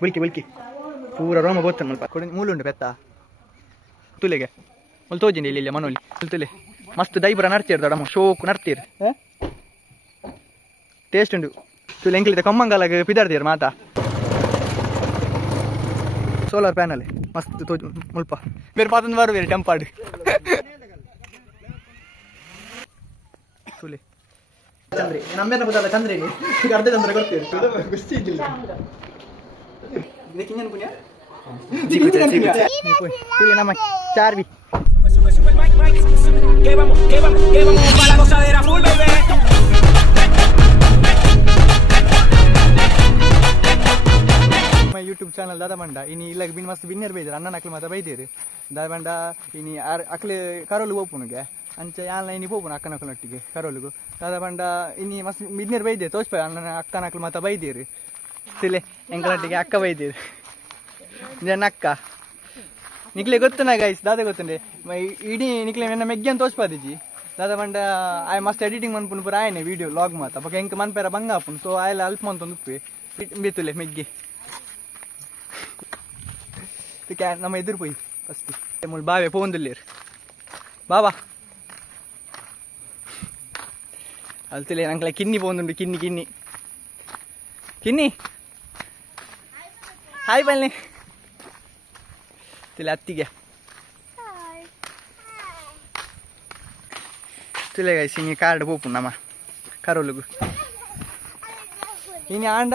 ಬುಲ್ಕಿ ಬುಲ್ಕಿ ಪೂರ ರೋಮ ಬೋತನ್ ಮಲ್ಪ ಕೊಡ ಮೂಲುಂಡು ಪೆತ್ತ ತುಲೆಗೆ ಮುಲ್ ತೋಜಿಂಡಿ ಇಲ್ಲಿ ಮನೋಲಿ ತುಲೆ ಮಸ್ತ್ ದೈಬರ ನಡ್ತೀರ್ ದೊಡಮ್ಮ ಶೋಕು ನಡ್ತೀರ್ ಟೇಸ್ಟ್ ಉಂಡು ತುಲೆ ಎಂಕ್ಲಿದ ಕಮ್ಮಂಗಾಲಾಗ ಪಿದಾಡ್ತೀರ್ ಮಾತಾ ಸೋಲಾರ್ ಪ್ಯಾನಲ್ ಮಸ್ತ್ ತೋಜು ಮುಲ್ಪ ಬೇರೆ ಪಾತೊಂದು ಬಾರು ಬೇರೆ ಟೆಂಪಾಡ್ ತುಲೆ ಚಂದ್ರಿ ನಮ್ಮೇನ ಬದಲ್ಲ ಚಂದ್ರೇನಿ ಈಗ ಅರ್ಧ ಚಂದ್ರ ಗೊತ್ತೇರಿ ಗೊಸ್ತಿ ಇದ್ದಿಲ್ಲ ಇದಕ್ಕೆ ಇನ್ನೇನು ಪುಣ್ಯ ತುಲೆ ನಮ್ಮ ಚಾರ್ವಿ ಯೂಟ್ಯೂಬ್ ಚಾನಲ್ ದಾದ ಬಂಡ ಇನಿ ಇಲ್ಲ ಬಿನ್ ಮಸ್ತ್ ಬಿನ್ನರ್ ಬೈದಾರೆ ಅಣ್ಣನ ಅಕ್ಲು ಮಾತ್ರ ಬೈದೇರಿ ದಾದ ಬಂಡ ಇನಿ ಅಕ್ಲೆ ಕರೋಲು ಹೋಗ್ಪುನಿಗೆ ಅಂಚ ಯಾನ್ಲ ಇನಿ ಹೋಗ್ಪುನ ಅಕ್ಕನ ಅಕ್ಕನೊಟ್ಟಿಗೆ ಕರೋಲಿಗೂ ದಾದ ಬಂಡ ಇನಿ ಮಸ್ತ್ ಬಿನ್ನರ್ ಬೈದೆ ತೋಚ್ಪ ಅಣ್ಣನ ಅಕ್ಕನ ಅಕ್ಲು ಮಾತ್ರ ಬೈದೇರಿ ತಿಲೆ ಎಂಕನೊಟ್ಟಿಗೆ ಅಕ್ಕ ಬೈದೇರಿ ಜನ ಅಕ್ಕ ನಿಕ್ಲೆ ಗೊತ್ತುನ ಗೈಸ್ ದಾದ ಗೊತ್ತುಂಡೆ ಇಡೀ ನಿಕ್ಲೆ ನನ್ನ ಮೆಗ್ಗಿಯನ್ನು ತೋಚ್ಪಾದಿಜಿ ದಾದ ಬಂಡ ಆಯ್ ಮಸ್ತ್ ಎಡಿಟಿಂಗ್ ಮನ್ಪುನ್ ಪೂರ ಆಯ್ನೆ ವಿಡಿಯೋ ಲಾಗ್ ಮಾತ ಬಕ ಎಂಕ ಮನ್ಪೇರ ಬಂಗ ಆಪುನ್ ಸೊ ಆಯ್ಲ ಅಲ್ಪ ಮಂತ ಉಪ್ಪಿ ಬೇತುಲೆ ಮೆಗ್ಗಿ ನಮ್ಮ ಎದುರು ಪೋಯಿ ಫಸ್ಟ್ ಮುಲ್ ಬಾವೆ ಪೋಂದುಲ್ಲೇರ್ ಬಾಬಾ ಅಲ್ತಿಲೆ ನಂಕಲ ಕಿನ್ನಿ ಪೋಂದುಂಡು ಕಿನ್ನಿ ಕಿನ್ನಿ ಕಿನ್ನಿ ಹಾಯ್ ಬಲ್ಲೆ ತಿಲೆ ಅತ್ತಿಗೆ ತಿಲೆ ಗೈಸ್ ಇನಿ ಕಾರ್ಡ್ ಪೋಪು ನಮ್ಮ ಕರೋಲುಗು ಇನಿ ಆಂಡ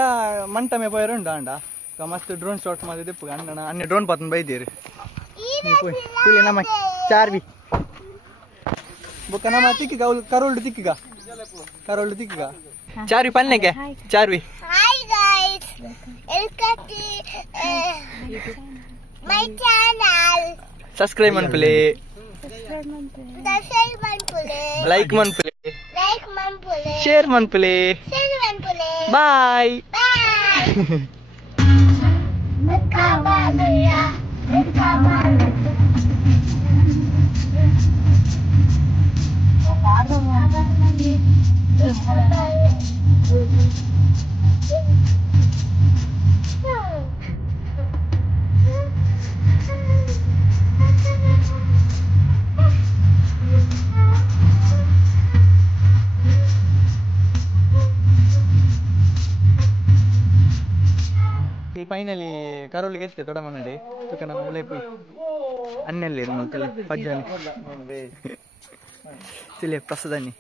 ಮಂಟಮೆ ಪೋಯರುಂಡು ಆಂಡ ಮಸ್ತ್ ಡ್ರೋನ್ ಶಾಟ್ ಮಾಡಿದೆ ಅಣ್ಣ ಅನ್ನ ಡ್ರೋನ್ ಪಾತನ್ ಬೈದೇರಿ ತುಲೆ ನಮ್ಮ ಚಾರ್ವಿ ಬೊಕ್ಕ ನಮ್ಮ ತಿಕ್ಕಿಗ ಅವಳು ಕರೋಲ್ಡು ತಿಕ್ಕಿಗ ಕರೋಲ್ಡು ತಿಕ್ಕಿಗ ಚಾರ್ವಿ ಪಲ್ಲೆಗೆ ಚಾರ್ವಿ Hi guys, welcome to my channel. Subscribe ಮನ್ಪುಲೆ Subscribe manpule. ಲೈಕ್ ಮನ್ಪುಲೆ Like manpule. ಶೇರ್ ಮನ್ಪುಲೆ Share manpule. Bye Bye. Mekavaluya, mekavalu. Finally ಕರೋಲಿಗೆ ಎತ್ತೆ ದೊಡ್ಡ ಮನಡೆ ನಮ್ಮ ಉಳೆ ಪೋಯಿ ಅನ್ನೆಲ್ಲಿ ಪಜ್ಜಾನಿ ತಿಳಿ ಪ್ರಸದನಿ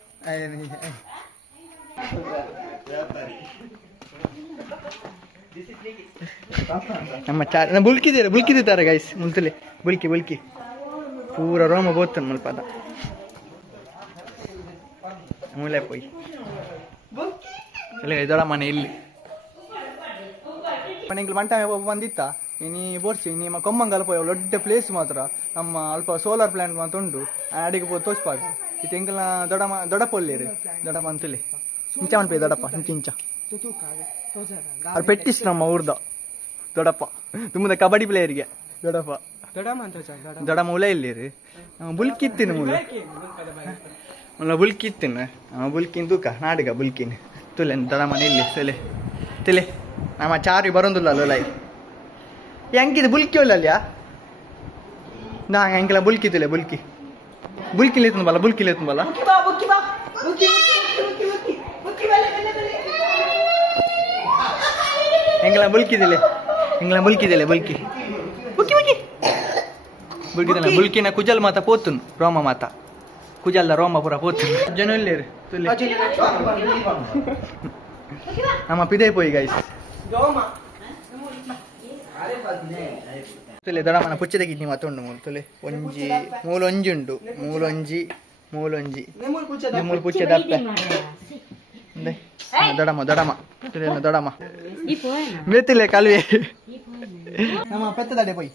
ನಮ್ಮ ಚಾರ ಬುಲ್ಕಿದ್ದಾರೆ ಗೈಸ್ ಮುಂತಲೆ ಬುಲ್ಕಿ ಬುಲ್ಕಿ ಪೂರ ರೋಮ ಬೋತನ್ ಮಲ್ಪದ ಮೂಲೆ ಪೋಯಿ ದೊಡ್ಡ ಮನೆ ಇಲ್ಲಿ ಮನೆಗೆ ಮಂಟ ಬಂದಿತ್ತ ನೀ ಬೋರ್ಸಿ ನಿಮ್ಮ ಕೊಮ್ಮಂಗಲ್ ಪೋಯ ದೊಡ್ಡ ಪ್ಲೇಸ್ ಮಾತ್ರ ನಮ್ಮ ಅಲ್ಪ ಸೋಲಾರ್ ಪ್ಲಾಂಟ್ ಮಾತ್ರ ಉಂಟು ಅಡಿಗೆ ಪೋ ತೋಚ್ಪಾಗ ಇದು ಎಂಕಲ್ನ ದೊಡ್ಡ ಪೊಲ್ಲೇರಿ ದೊಡ್ಡ ಅಂತಲಿ ಇಂಚ ಮನ್ಪೇ ದೊಡ್ಡಪ್ಪ ಇಂಚ ಅದು ಪೆಟ್ಟಿಸ್ ನಮ್ಮ ಊರ್ದ ದೊಡ್ಡಪ್ಪ ತುಂಬದ ಕಬಡ್ಡಿ ಪ್ಲೇಯರ್ಗೆ ದೊಡ್ಡಪ್ಪ ದೊಡ್ಡಮ್ಮ ಉಳೆ ಇಲ್ಲಿರಿ ಬುಲ್ಕಿತ್ತಿನ ಮೂಲ ಬುಲ್ಕಿತ್ತಿನ ಬುಲ್ಕಿನ್ ತೂಕ ನಾಡಿಗ ಬುಲ್ಕಿನ್ ತುಲೆ ದೊಡ್ಡಮ್ಮನ ಇಲ್ಲಿ ಸೆಲೆ ತಿಲೆ ನಮ್ಮ ಚಾರಿ ಬರೋದಿಲ್ಲ ಲೋಲೈ ಹೆಂಗಿದೆ ಬುಲ್ಕಿ ಒಲ್ಲಲ್ಯಾ ನಾ ಹೆಂಗಿಲ್ಲ ಬುಲ್ಕಿ ತುಲೆ ಬುಲ್ಕಿ ಬುಲ್ಕಿ ಲೇತನ ಬಲ್ಲ ಬುಲ್ಕಿ ಲೇತನ ಬಲ್ಲ ಹೆಂಗಿಲ್ಲ ಬುಲ್ಕಿದಿಲೆ ಹೆಂಗಿಲ್ಲ ಬುಲ್ಕಿದಿಲೆ ಬುಲ್ಕಿ ಬುಲ್ಕಿ ಬುಲ್ಕಿ ಬುಲ್ಕಿದಿಲ್ಲ ಬುಲ್ಕಿನ ಕುಜಲ್ ಮಾತ ಪೋತುನ್ ರೋಮ ಮಾತ ಕುಜಲ್ದ ರೋಮ ಪೂರ ಪೋತುನ್ ಜನ ಇಲ್ಲೇರಿ ತುಲೆ ನಮ್ಮ ಪಿದೆ ಪೋಯಿ ಗೈಸ್ ತುಲೆ ದೊಡ್ಡಮ್ಮನ ಪುಚ್ಚದ ಗಿಡ್ನಿ ಮತ್ತೊಂಡು ಮೂಲು ತುಲೆ ಒಂಜಿ ಮೂಲೊಂಜಿ ಉಂಡು ಮೂಲೊಂಜಿ ಮೂಲು ಪುಚ್ಚ ದಪ್ಪೆ ದೊಡಮ್ಮ ತುಲೆ ದೊಡಮ್ಮ ಮೆತ್ತಿಲೆ ಕಲ್ವೆ ನಮ್ಮ ಪೆತ್ತದಡೆ ಪೋಯಿ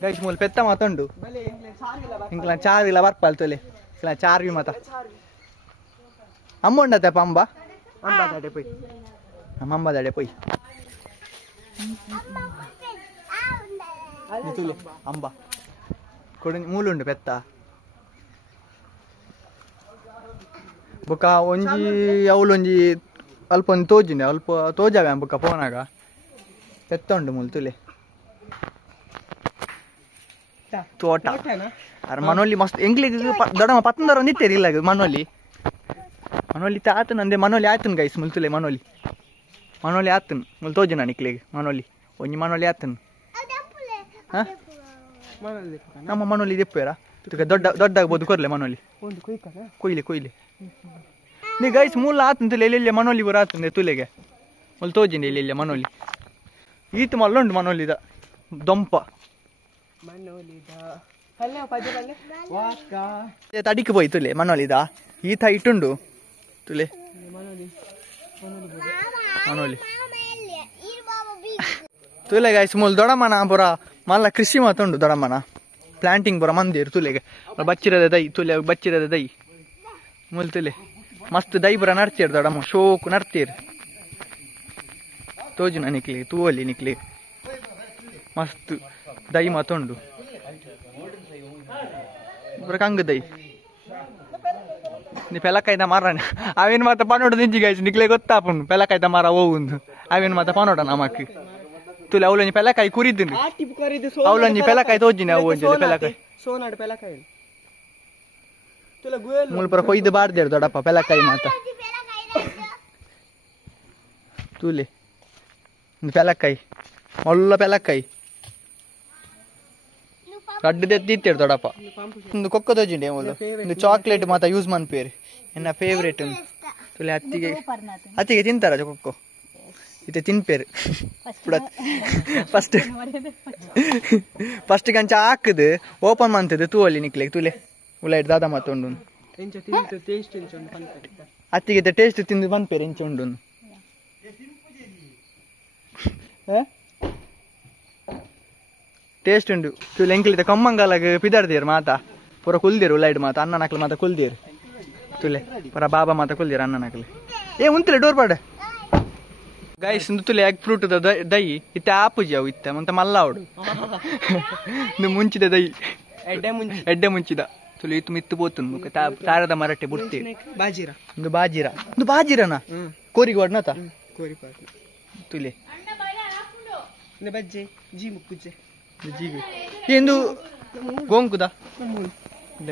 ಗೈಸ್ ಮೂಲು ಪೆತ್ತ ಮತ್ತೊಂಡು ಇಂಕ್ಲ ಚಾರ್ವಿಲ ಬರ್ಪಲ್ ತುಲೆ ಇಂಕ್ಲ ಚಾರ್ವಿ ಮತ ಅಮ್ಮ ಉಂಡತೆ ಪಂಬ ಅಂಬದಡೆ ಪೋಯಿ ನಮ್ಮ ಅಂಬದಡೆ ಪೋಯಿ ಅಂಬ ಕೊಡ ಮೂಲುಂಡು ಪೆತ್ತ ಬೊಕ ಒಂಜಿ ಅವಳೊಂಜಿ ಅಲ್ಪ ಒಂದು ತೋಜಿಂಡೆ ಅಲ್ಪ ತೋಜಾವೆ ಅಂಬಕ್ಕ ಫೋನಾಗ ಎತ್ತ ಉಂಡು ಮುಲ್ ತುಲೆ ತೋಟ ಅರೆ ಮನೋಲಿ ಮಸ್ತ್ ಎಂಗ್ಲಿಗೆ ದೊಡ್ಡಮ್ಮ ಪತ್ತಂದರ ಒಂದಿತ್ತೇರಿ ಇಲ್ಲ ಮನೋಲಿ ತಾತನ ಅಂದೆ ಮನೋಲಿ ಆತನ್ ಗೈಸ್ ಮುಲ್ತುಲೆ ಮನೋಲಿ ಆತನ್ ಮುಲ್ ತೋಜನ ನಿಕ್ಲಿಗೆ ಮನೋಲಿ ಒಂಜಿ ಮನೋಲಿ ಆತನ್ ನಮ್ಮ ಮನೋಲಿ ದೆಪ್ಪೇರ ದೊಡ್ಡ ಆಗ್ಬೋದು ಕೊರ್ಲೆ ಮನೋಲಿ ಕೊಯ್ಲಿ ನೀ ಗೈಸ್ ಮೂಲ ಆತಂತಲೆ ಎಲ್ಲೆಲ್ಲ ಮನೋಲಿ ಬರ ಆತಂದೆ ತುಲೆಗೆ ಮುಲ್ ತೋಜಿಂಡೆ ಎಲ್ಲೆಲ್ಲ ಮನೋಲಿ ಈತ ಮಲ್ಲುಂಡು ಮನೋಲಿದ ದೊಂಪ ತಡಿಕೆ పోయి ತುಲೆ ಮನೋಲಿದ ಈತ ಇಟ್ಟುಂಡು ತುಲೆ ಮನೋಲಿ ತುಲೆ ಗಾಯ್ಸ್ ಮೂಲ ದೊಡಮನ ಪುರ ಮಲ್ಲ ಕೃಷಿ ಮಾತುಂಡು ದೊಡಮನ ಪ್ಲಾಂಟಿಂಗ್ ಪುರ ಮಂದಿರು ತುಲೆಗೆ ಬಚ್ಚಿರದ ದೈ ಮೂಲ ತುಲೆ ಮಸ್ತ್ ದೈ ಪುರ ನಡ್ತೀರು ದೊಡಮ್ಮ ಶೋಕು ನಡ್ತೀರು ತೋಜುನ ನಿಕ್ಲಿ ತೂವಲ್ಲಿ ನಿಕ್ಲಿ ಮಸ್ತ್ ದೈ ಮಾತುಂಡು ಕಂಗ ದೈ ನೀ ಪೆಲಕಾಯ್ದ ಮಾರಣ ಅವೇನು ಮಾತ ಪನೋಡ ನಿಂಜಿ ಗಾಯ್ಸ್ ನಿಕ್ಲೆ ಗೊತ್ತಾಪುಂಡು ಪೆಲಕಾಯ್ದ ಮಾರ ಹೋಗುಂದು ಅವೇನು ಮಾತ ಪನೋಡ ನಮಕ್ ತುಲೆ ಅವಳೊಂಜಿ ಪೆಲಕಾಯಿ ಕುರಿದ್ದೀನಿ ಅವಳೊಂಜಿ ಪೆಲಕಾಯಿ ತೋಜಿನಿ ಅವು ಒಂಜಿ ಪೆಲಕಾಯಿ ಮುಲ್ಪುರ ಕೊಯ್ದು ಬಾರ್ದೇರು ದೊಡ್ಡಪ್ಪ ಪೆಲಕಾಯಿ ಮಾತ ತುಲೆ ಪೆಲಕಾಯಿ ಒಳ್ಳ ಪೆಲಕಾಯಿ ಅಡ್ಡದೆತ್ತಿತ್ತೇರು ದೊಡ್ಡಪ್ಪ ಒಂದು ಕೊಕ್ಕ ತೋಜಿಂಡೆ ಒಂದು ಚಾಕ್ಲೇಟ್ ಮಾತ ಯೂಸ್ ಮನ್ಪೇರಿ ಎನ್ನ ಫೇವ್ರೇಟ್ ತುಲೆ ಅತ್ತಿಗೆ ತಿಂತಾರ ಕೊಕ್ಕೋ ಇತ್ತೆ ತಿನ್ಪೇರು ಫಸ್ಟ್ ಕಂಚ ಹಾಕದು ಓಪನ್ ಮಂತದು ತೂವಲ್ಲಿ ನಿಕ್ಲಿಗೆ ತುಲೆ ಉಳ್ಳಾಯ್ತು ದಾದ ಮಾತುಂಡು ಅತ್ತಿಗೆ ಟೇಸ್ಟ್ ತಿಂದು ಬಂದ್ಪೇರು ಇಂಚ ಉಂಡು ಟೇಸ್ಟ್ ಉಂಡು ತುಲೆ ಎಂಕ್ಲಿತ ಕಮ್ಮಂಗಾಲಾಗ ಪಿದಾಡ್ದೇರು ಮಾತ ಪೂರ ಕುಲ್ದೇರು ಉಳ್ಳಾಯ್ಡು ಮಾತ ಅನ್ನ ನಕ್ಲು ಮಾತ ಕುಲ್ದೇರು ತುಲೆ ಪೂರ ಬಾಬಾ ಮಾತ ಕುಲ್ದೇರು ಅನ್ನ ನಕ್ಲು ಉಂತಿಲ್ಲ ಡೋರ್ ಪಾಡ ಗೈಸ್ ತುಲೆ ಎಗ್ ಫ್ರೂಟ್ ದೈ ಇತ್ತೆ ಆಪುಜಿ ಅವು ಇತ್ತೆ ಮಂತ ಮಲ್ಲಾವಡು ಮುಂಚಿದ ದೈ ಎಡ್ಡೆ ಮುಂಚಿದ ತುಲೆ ಇತ್ತು ಮಿತ್ತು ಬೋತುಂಡು ತಾರದ ಮರಟ್ಟೆ ಬುಡ್ತಿ ಒಂದು ಬಾಜಿರನ ಕೋರಿಗೆ ಹೊಡ್ನತ ತುಲೆ ಜೀವಿ ಎಂದು ಗೋಂಕುದ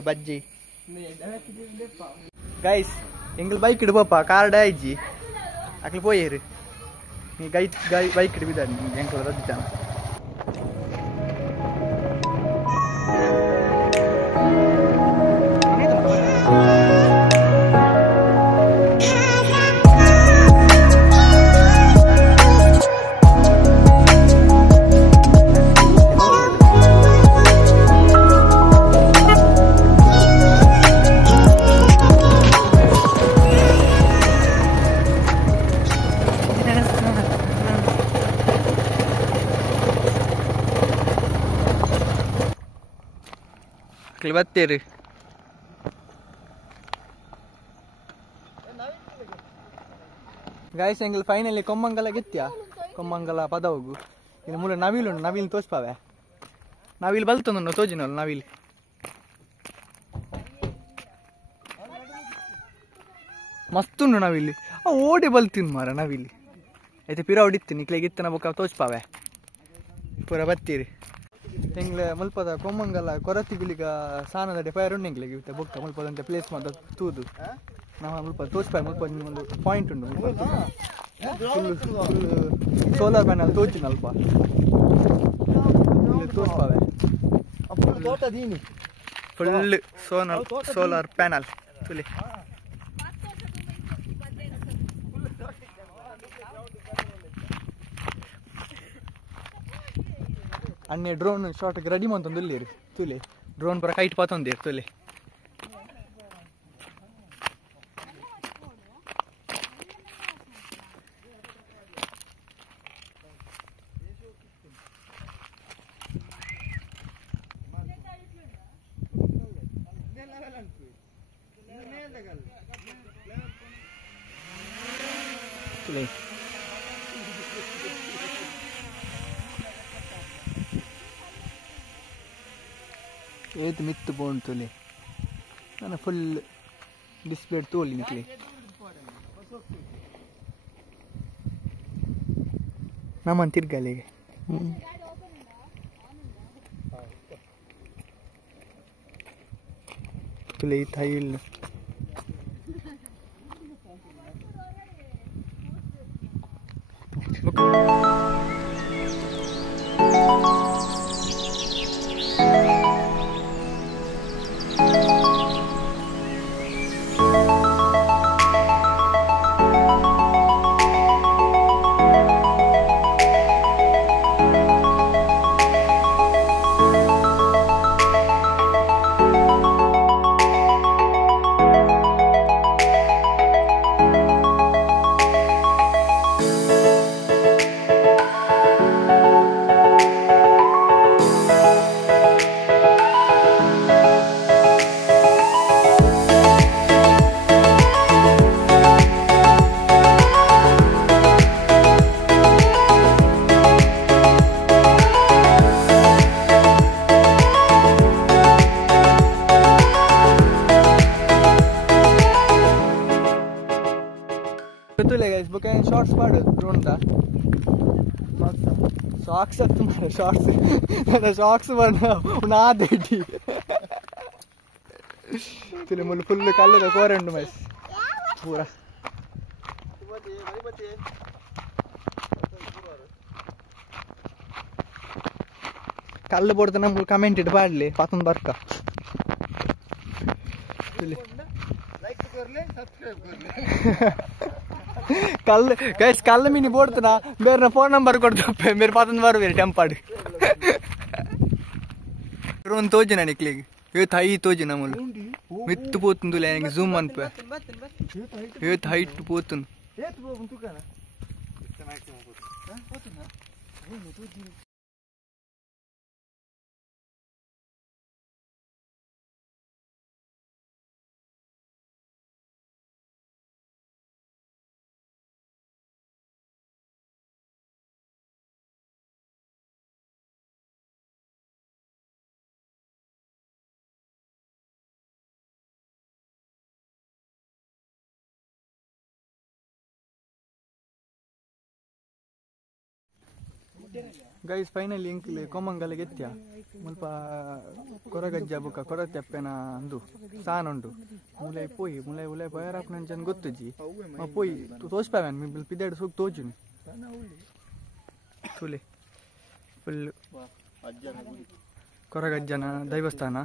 ಬಜ್ಜಿ ಗೈಸ್ ಎಂಗಲ್ ಬೈಕ್ ಇಡ್ಬೋಪ ಕಾರ್ಡ್ ಆಯ್ಜಿ ಅಕ್ಲಿ ಪೋಯೇರು ನೀ ಬೈಕ್ ಇಡ್ ಬಿದ್ದಾನೆ ಎಂಕಲ್ ರದ್ದಿದ್ದಾನ ಬತ್ತೇರಿ ಗಾಯ್ಸ್ ಎಂಗಲ್ ಫೈನಲಿ ಕೊಮ್ಮಂಗಲ ಗೆತ್ಯ ಕೊಮ್ಮಂಗಲ ಪದವಗು ಇನ್ನು ಮೂಲ ನವಿಲುಂಡು ನವಿಲ್ ತೋಚ್ಪಾವೆ ನವಿಲ್ ಬಲ್ತೊಂದು ತೋಜಿನಲ್ಲ ನವಿಲ್ ಮಸ್ತುಂಡು ನವಿಲ್ ಓಡಿ ಬಲ್ತಿನ್ ಮಾರ ನವಿಲ್ ಐತೆ ಪಿರ ಹೊಡಿತೀನಿ ಇಕ್ಲೆಗಿತ್ತನ ಬೊಕ್ಕ ತೋಚ್ಪಾವೆ ಪೂರ ಬತ್ತೀರಿ ಎಂಗ್ಲೆ ಮುಲ್ಪದ ಕೊಮ್ಮಂಗಲ ಕೊರತಿಗಿಲಿಗ ಸಾನದ ಫೈರ್ ಉಂಡು ಇತ್ತೆ ಬೊಕ್ಕ ಮುಲ್ಪದಂತೆ ಪ್ಲೇಸ್ ಮಾತ ತೂದು ನಾವು ಮುಲ್ಪ ತೋಚ್ಪಾಯ ಮುಲ್ಪ ಒಂದು ಪಾಯಿಂಟ್ ಉಂಡು ಸೋಲಾರ್ ಪ್ಯಾನಲ್ ತೋಚಿನಲ್ಪ ತೋಚ್ಪಾವೆ ಫುಲ್ ಸೋಲಾರ್ ಪ್ಯಾನಲ್ ತುಲಿ अन्य ड्रोन शॉट रेडी मंतंदुल्लेर तुले ड्रोन पर काइट पातंदेर तुले तुले ಏತ್ ಮಿತ್ತು ಬೋನ್ ತುಲೆ ನಾನು ಫುಲ್ ಡಿಸ್ಪ್ಲೇ ತೋಲಿ ನಿಕ್ಲಿ ನಮ್ಮ ತಿರ್ಗಲಿಗೆ ತುಲೆ ಈ ತಾಯಿ ಇಲ್ಲ bukan shorts pada drone dah. Socks tu mana shorts? Ada socks mana? Una dedi. Tule mulu full kalle da korendu mas. Pura. Kalle borda mulu comment it padle patun barka. Tule. Like कर ले, subscribe कर ले. कल gas कल mini बोर्तना मेरे phone number को दो मेरे पास नंबर मेरे टेम्पर्ड ड्रोन तो जना निकलेगी ये थाई तो जना मुल मित्तु पोतुन तो लेंगे जूम ऑन पे ये थाई तो पोतुन ये तो पोतुन तू कहना ಗೈಸ್ ಫೈನಲಿ ಇಂಕ್ಲೆ ಕೊಮ್ಮಂಗಲ್ಗೆ ಎತ್ತ್ಯ ಮುಲ್ಪ ಕೊರಗಜ್ಜ ಬುಕ್ಕ ಕೊರತೆಪ್ಪೆನ ಅಂದು ಸಾನುಂಡು ಮುಲೆ ಪೋಯಿ ಮುಲೆ ಉಲೆ ಪಯರಾಪ್ ನಂಚನ್ ಗೊತ್ತುಜಿ ಪೋಯಿ ತೋಸ್ಪಾವನ್ ಮಿ ಪಿದೆಡ್ ಸುಕ್ ತೋಜುನಿ ತುಲೆ ಫುಲ್ ಕೊರಗಜ್ಜನ ದೈವಸ್ಥಾನ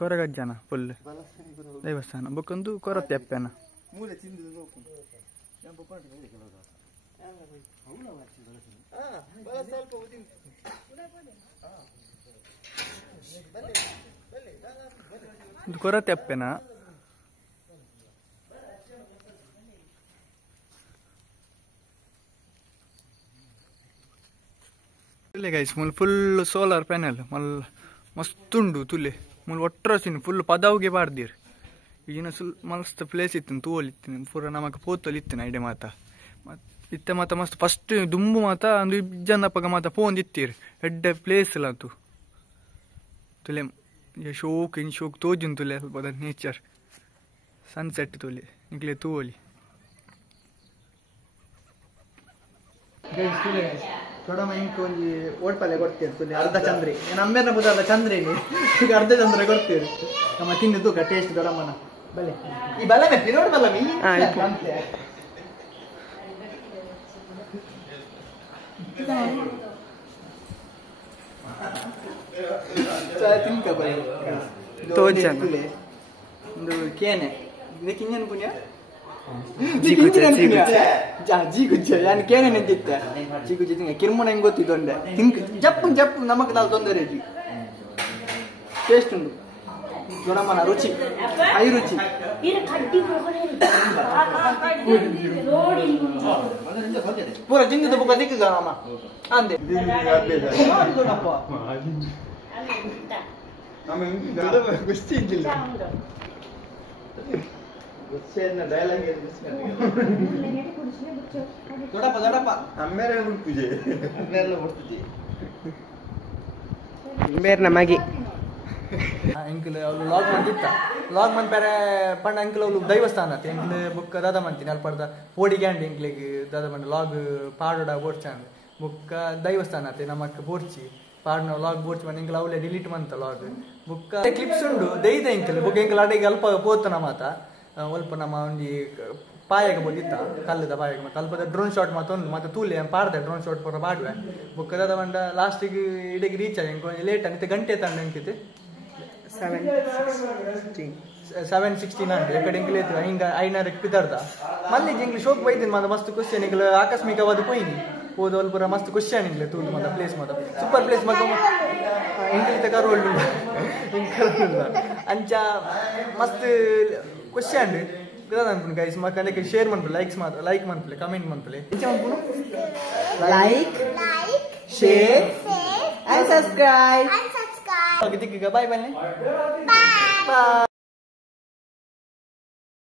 ಕೊರಗಜ್ಜನ ಫುಲ್ ದೇವಸ್ಥಾನ ಬೊಕ್ಕೊಂದು ಕೊರತೆಪ್ಪೆನ ಕೊರತೆಪ್ಪೆನ ಗೈಸ್ ಮುಲ್ ಫುಲ್ ಸೋಲಾರ್ ಪ್ಯಾನೆಲ್ ಮಲ್ ಮಸ್ತುಂಡು ತುಲೆ ಮುಲ್ ಒಟ್ರಸಿನ ಫುಲ್ ಪದಾವ್ಗೆ ಬಾರ್ದಿರ್ ಈಗಿನ ಮಸ್ತ್ ಪ್ಲೇಸ್ ಇತ್ತು ತೋಲಿತ್ತಿನ ಪೂರ ನಮಕ್ ಪೋತೋಲಿತ್ತಿನ ಐಡೆ ಮಾತ ಇತ್ತೆ ಮಾತ ಮಸ್ತ್ ಫಸ್ಟ್ ದುಂಬು ಮಾತ ಅಂದು ಇಜ್ಜನ್ನಪ್ಪಗ ಮಾತ ಫೋನ್ ಇತ್ತೀರ್ ಎಡ್ಡೆ ಪ್ಲೇಸ್ ಇಲ್ಲ ತು ತುಲೆ ಶೋಕ್ ಇನ್ ಶೋಕ್ ತೋಜುನ್ ತುಲೆ ಸ್ವಲ್ಪ ಅದ ನೇಚರ್ ಸನ್ಸೆಟ್ ತುಲೆ ನಿಕ್ಲೆ ತೋಲಿ थोड़ा मैं इनको ओट पले ಕೊಡ್ತೀರಿ ತುಲೆ ಅರ್ಧ ಚಂದ್ರಿ ನಮ್ಮೆನ ಬುದಲ್ಲ ಚಂದ್ರಿನಿ ಈಗ ಅರ್ಧ ಚಂದ್ರ ಕೊಡ್ತೀರಿ ನಮ್ಮ ತಿನ್ನಿದ್ದು ಟೇಸ್ಟ್ ದೊಡಮ್ಮನ ಬಲೆ ಈ ಬಲೆ ಮೆ ಪಿರೋಡ್ ಬಲ್ಲ ಮಿ ಅಂತೆ ಚಾಯ್ ತಿನ್ಕ ಬಲೆ ತೋಜನ ಒಂದು ಕೇನೆ ಇದಕ್ಕೆ ಇನ್ನೇನು ಪುಣ್ಯ ಜೀಗುಜ್ಜ ನಾನು ಕೇನೆ ನಿಂತಿದ್ದೆ ಜೀಗುಜ್ಜ ಕಿರ್ಮುನ ಹೆಂಗ್ ಗೊತ್ತಿದ್ದೊಂಡೆ ಹಿಂಗ್ ಜಪ್ಪು ಜಪ್ಪು ನಮಕ್ ನಾವು ತೊಂದರೆ ಜಿ ಟೇಸ್ಟ್ ಉಂಟು ದೊಡಮ್ಮನ ರುಚಿ ಹೈ ರುಚಿ ಪೂರ ಜಿಂಗದ ಬುಕ್ಕ ದಿಕ್ಕ ಅಮ್ಮ ಅಂದೆ ಗುಸ್ತಿ ಇದ್ದಿಲ್ಲ ಮೇರ್ನ ಮಗಿ ಎಂಕಲ್ ಅವ್ರು ಲಾಗ್ ಮಂತಿತ್ತ ಲಾಗ್ ಮನ್ಪೇರೆ ಪಂಡ ಅಂಕಲ್ ಅವ್ರು ದೈವಸ್ಥಾನ ಆತ ಎಂಕಲ್ ಬುಕ್ಕ ದಾದ ಮಂತೀನಿ ಅಲ್ಲಿ ಪಡ್ದ ಪೋಡಿಗ್ಯಾಂಡ್ ಎಂಕ್ಲಿಗೆ ದಾದ ಪಂಡ ಲಾಗ್ ಪಾಡೋಡ ಬೋಡ್ಚಾಂಡ್ ಬುಕ್ಕ ದೈವಸ್ಥಾನ ಆತ ನಮ್ಮಕ್ಕ ಬೋರ್ಚಿ ಪಾಡ್ನ ಲಾಗ್ ಬೋರ್ಚಿ ಬಂದು ಎಂಕಲ್ ಅವಲೇ ಡಿಲೀಟ್ ಮಂತ ಲಾಗ್ ಬುಕ್ಕ ಕ್ಲಿಪ್ಸ್ ಉಂಡು ದೈದ ಎಂಕಲ್ ಬುಕ್ ಎಂಕಲ್ ಅಡಿಗೆ ಅಲ್ಪ ಪೋತನ ಮಾತ ಅಲ್ಪ ನಮ್ಮ ಒಂದಿ ಪಾಯಗ ಬಂದಿತ್ತ ಕಲ್ಲದ ಪಾಯಗ ಮತ್ತೆ ಅಲ್ಪದ ಡ್ರೋನ್ ಶಾಟ್ ಮತ್ತೊಂದು ಮತ್ತೆ ತೂಲೆ ಪಾಡ್ದೆ ಡ್ರೋನ್ ಶಾಟ್ ಪೂರ ಪಾಡುವೆ ಬುಕ್ಕದ ಬಂಡ ಲಾಸ್ಟಿಗೆ ಇಡೆಗೆ ರೀಚ್ ಆಗಿ ಎಂಕೊ ಲೇಟ್ ಅನಿತೆ ಗಂಟೆ ತಂಡ ಎಂಕಿತೆ 7:16 ಅಂದ್ರೆ ಎಕಡೆ ಎಂಕ್ಲೆ ಹಿಂಗ ಐನಾರಕ್ಕೆ ಪಿತಾರ್ದ ಮಲ್ಲಿ ಎಂಕ್ಲೆ ಶೋಕ್ ಬೈದಿನ ಮಾತ ಮಸ್ತ್ ಕ್ವಶನ್ ಎಂಕ್ಲೆ ಆಕಸ್ಮಿಕವಾದ ಪೋಯಿನಿ ಹೋದ ಅಲ್ಪುರ ಮಸ್ತ್ ಕ್ವಶನ್ ಎಂಕ್ಲೆ ತೂಲ್ ಮಾತ ಪ್ಲೇಸ್ ಮಾತ ಸೂಪರ್ ಪ್ಲೇಸ್ ಮಾತ ಎಂಕ್ಲೆ ತಕ ರೋಲ್ ಅಂಚ ಮಸ್ತ್ ಕ್ವಶನ್ ಅನ್ಪುನು ಗೈಸ್ ಮಕ್ಕಳಿಗೆ ಶೇರ್ ಮಾಡ್ಪಲೆ ಲೈಕ್ ಮಾಡ್ಪಲೆ ಕಮೆಂಟ್ ಮಾಡ್ಪಲೆ Like, share, and subscribe. and subscribe. Bye bye. Bye.